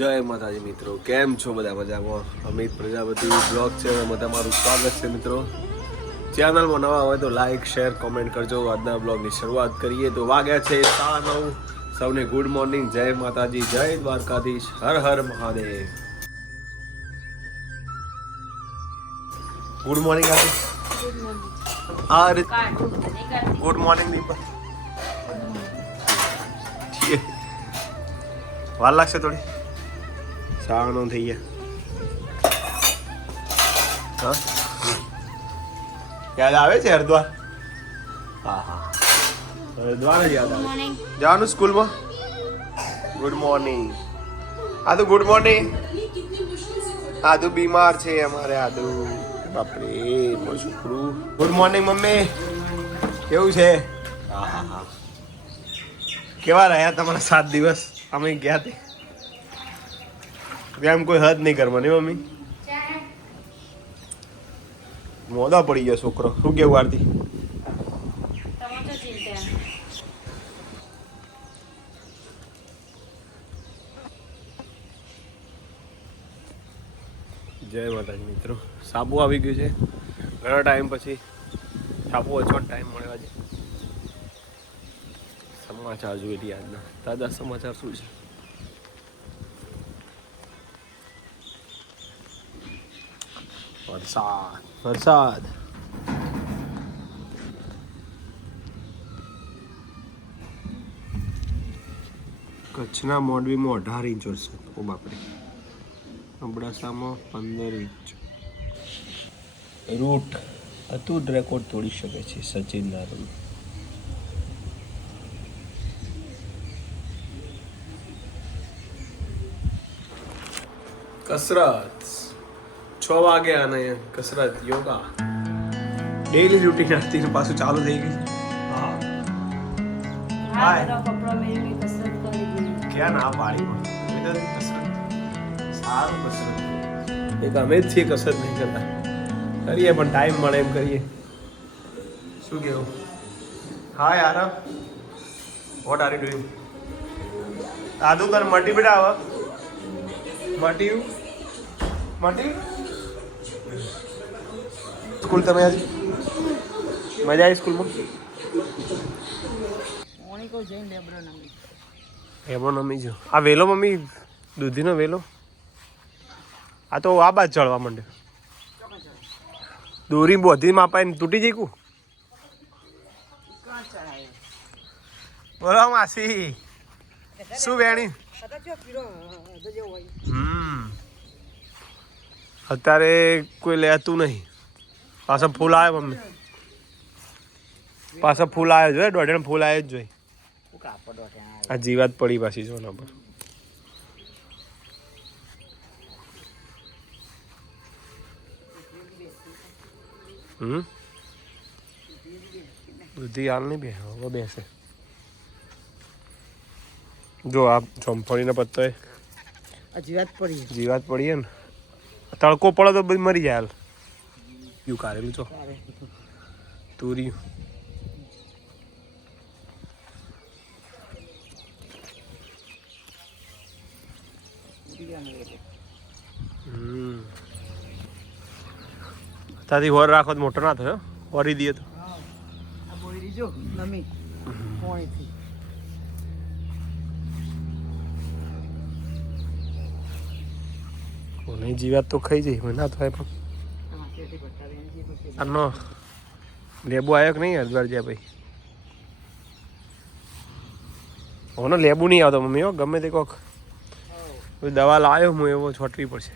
જય માતાજી મિત્રો કેમ છો બધા મજામાં? અમિત પ્રજાપતિ બ્લોગ છે એમાં તમારું સ્વાગત છે મિત્રો. ચેનલમાં નવા હોય તો લાઈક શેર કોમેન્ટ કરજો. આજના બ્લોગની શરૂઆત કરીએ તો વાગ્યા છે સા નવ. સૌને ગુડ મોર્નિંગ જય માતાજી જય દ્વારકાધીશ. હર હર મહાદેવ. ગુડ મોર્નિંગ આદિ આ રીત ગુડ મોર્નિંગ દીપક વાર લાગશે થોડી? સાણો થઈ ગયા. હા? યાદ આવે છે હરદ્વાર? હા હા. હરિદ્વાર જ યાદ આવે. જવાનું સ્કૂલમાં? Good morning Aadu good morning Aadu બીમાર છે અમારે આદુ. બાપરે મારું છોકરું. Good morning mummy. કેવું છે? હા હા હા. કેવા રહ્યા તમારા સાત દિવસ? અમે ગયા તે? એમ કોઈ હદ નહીં કરવાની મમ્મી? મોદા પડી ગયો છોકરો. શું કેવું આરતી? જય માતાજી મિત્રો. સાબુ આવી ગયું છે. ઘણા ટાઈમ પછી સાબુ ઓછો ટાઈમ મળ્યો આજે. સમાચાર જોઈએ આજના તાજા સમાચાર શું છે? વરસાદ વરસાદ કચ્છના મોડવીમાં અઢાર ઇંચ વરસાદ. ઓ બાપરે. અબડાસામાં પંદર ઇંચ. રૂટ અતુટ રેકોર્ડ તોડી શકે છે સચિન નારંગ કસરત. છ વાગે અને કસરત યોગા ડેઈલી રૂટીન હતી ને પાછું ચાલુ થઈ ગઈ હા ક્યાં ના પાડી પણ કસરત સારું કસરત એક અમે જ છીએ કસરત નહીં કરતા કરીએ પણ ટાઈમ મળે એમ કરીએ શું કહેવું હા યાર વોટ આર યુ ડુઈંગ આદુ તને મટી બેટા આવા મટ્યું મટ્યું સ્કૂલ તમે આજે મજા આવી સ્કૂલમાં એમાં નમી જો આ વેલો મમ્મી દૂધીનો વેલો આ તો આ બાજ ચડવા માંડ્યો દોરી બોધી માપાઈને તૂટી જઈ કું બોલો માસી શું વેણી હમ અત્યારે કોઈ લેતું નહીં પાછા ફૂલ આવે મમ્મી. પાછા ફૂલ આવે જોઈએ દોઢ ફૂલ આવે જ જોઈએ આ જીવાત પડી પાછી જો એના પર હમ? બુદ્ધિ હાલ નહીં બે હવે બેસે. જો આ ચોંફળીનો પત્તો એ. જીવાત પડી જીવાત પડી ને. તડકો પડે તો બધી મરી જાય હાલ. યુ કારેલું છો તુરી હમ તાથી વર રાખો તો મોટો ના થયો. વરી દઈએ તો. જો નમી. પોણીથી. નહીં જીવાત તો ખાઈ જઈ મને ના થાય પણ માથેથી બતાવી એની જે પછી આનો લેબુ આવ્યો કે નહીં હરદ્વારજા ભાઈ? ઓનો લેબુ નહીં આવતો મમ્મી, હો, ગમે તે કોક. દવા લાવ્યો હું એવો છોટવી પડશે.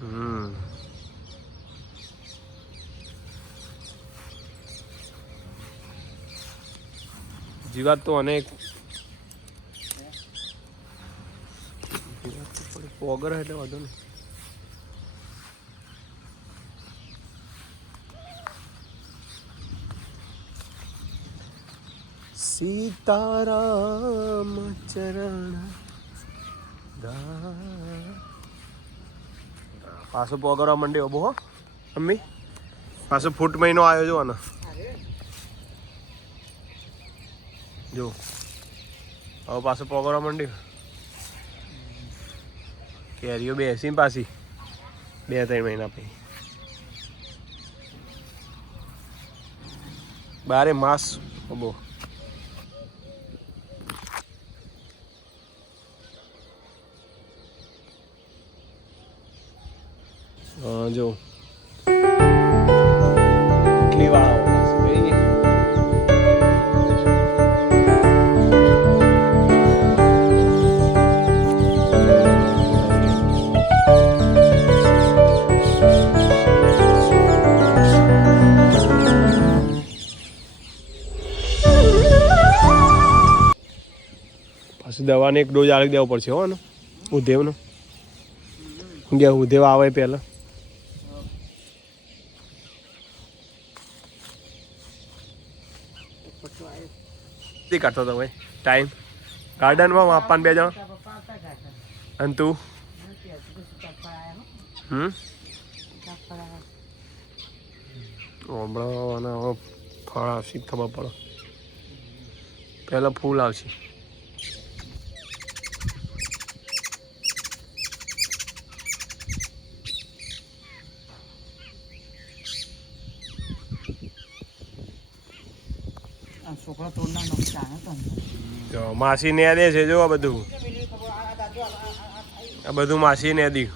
હમ. જીવાત તો અનેક. પોગર એટલે વાંધો નહીં. સીતારામ ચરણ પાછો પોગરવા માંડ્યો બહુ મમ્મી પાછો ફૂટ મહિનો આવ્યો જો આનો જો હવે પાછો પકડવા મંડ્યો કેરીઓ બેસી પાછી બે ત્રણ મહિના પછી. બારે માસ બહુ જો. કેટલી વાળા દવાને એક ડોઝ આલી દેવો પડશે, હો ને ઉધેવનો કે ઉધેવ આવે પહેલાં. શી કરતો હતો ભાઈ. ટાઈમ ગાર્ડનમાં માપવાન બે જણ. અને તું? તો હમ? હમણાં ફળ આવશે ખબર પડે. પહેલાં ફૂલ આવશે. છોકરા તોડના નો ચાહે તો માસી ને દે છે જો આ બધું. આ બધું માસી ને દી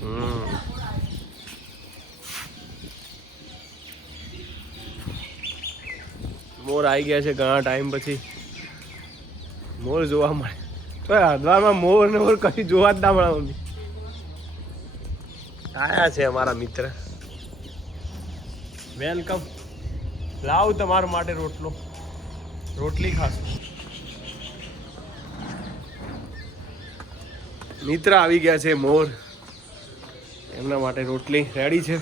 હમ. મોર આવી ગયા છે ઘણા ટાઈમ પછી. મોર જોવા મળે. તો હરદ્વારમાં મોર ને મોર કઈ જોવા જ ના મળે, મમ્મી. છે અમારા મિત્ર. વેલકમ લાવ તમારા માટે રોટલો. રોટલી ખાશું. મિત્ર આવી ગયા છે મોર. એમના માટે રોટલી રેડી છે.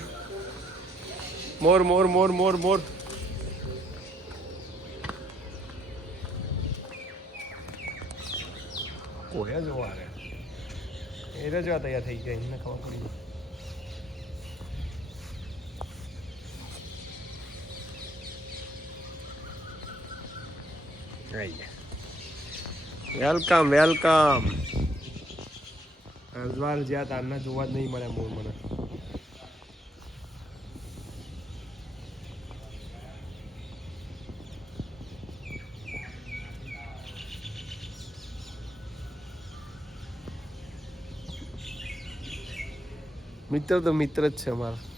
મોર મોર મોર મોર મોર. કોયા જોવા રે એ રજવા તૈયાર થઈ ગયા, એમને ખબર પડી ગઈ. Welcome welcome. હરદ્વાર જ્યાં તારના જોવા જ નહીં મળે મોર મને. મિત્ર તો મિત્ર જ છે અમારા.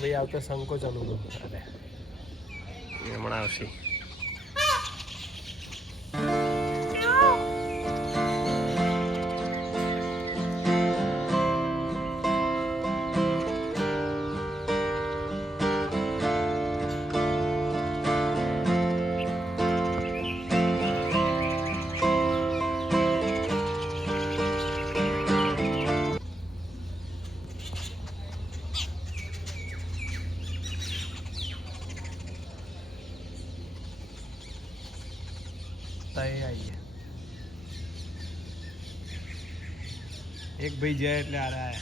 ભાઈ આવતો સંકોચ અનુભવ કરે હમણાં આવશે. એક ભાઈ જાય એટલે આ આયા.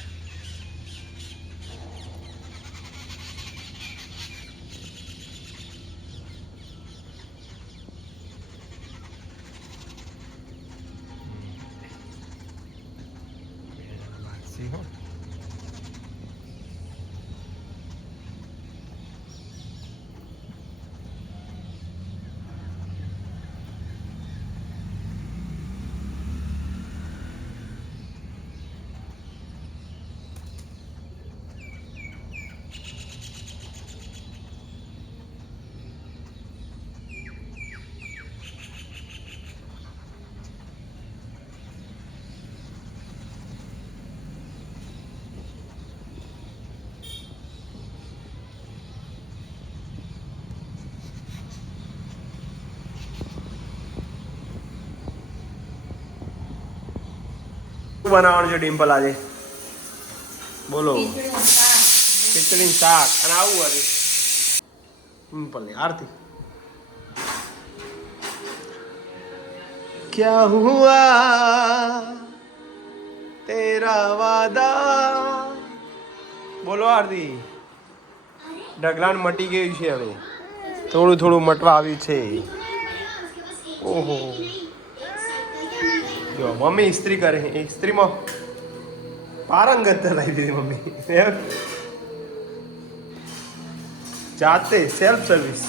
શું બનાવવાનું છે ડિમ્પલ આજે બોલો ખીચડી શાક અને આવું આજે ડિમ્પલ ની આરતી क्या हुआ तेरा वादा બોલો આરતી ઢગલાન મટી ગયું છે હવે થોડું થોડું મટવા આવ્યું છે ઓહો જો મમ્મી ઇસ્ત્રી કરે. ઇસ્ત્રીમાં પારંગત લાવી દીધી મમ્મી? જાતે સેલ્ફ સર્વિસ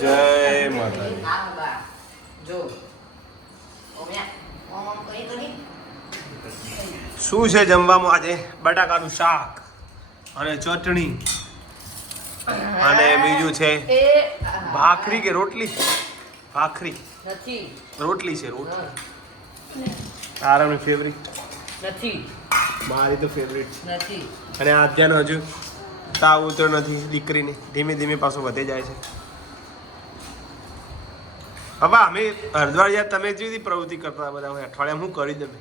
જય માતાજી. શું છે જમવામાં આજે? બટાકાનું શાક અને ચટણી અને બીજું છે? એ ભાખરી કે રોટલી? ભાખરી. નથી. રોટલી છે રોટલી. તારાની ફેવરિટ નથી. મારી તો ફેવરિટ છે. નથી. અને આધ્યાનો હજુ? તાવ ઉતર નથી દીકરીને. ધીમે ધીમે પાછું વધે જાય છે. હવે અમે હરદ્વાર યાર તમે જેવી પ્રવૃત્તિ કરતા બધા હોય અઠવાડિયા હું કરી દમે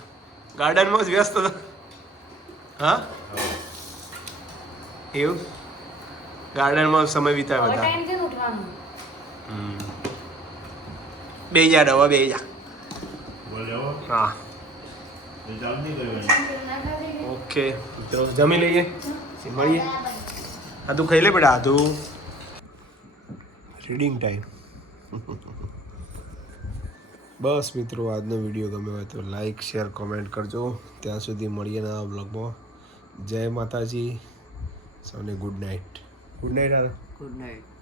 ગાર્ડનમાં જ વ્યસ્ત હતા. હા? એવું? ગાર્ડનમાં સમય વિતાવ્યો બધા. ટાઈમથી ઉઠવાનું? હમ. બે જા હવે બે બોલ્યો હા ઓકે મિત્રો જમી લઈએ મળીએ આ તું ખાઈ લે બેટા આ તું રીડિંગ ટાઈમ બસ મિત્રો આજનો વીડિયો ગમ્યો હોય તો લાઈક શેર કોમેન્ટ કરજો. ત્યાં સુધી મળીએ નવા બ્લોગમાં જય માતાજી. સૌને good night good night good night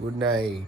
Good night.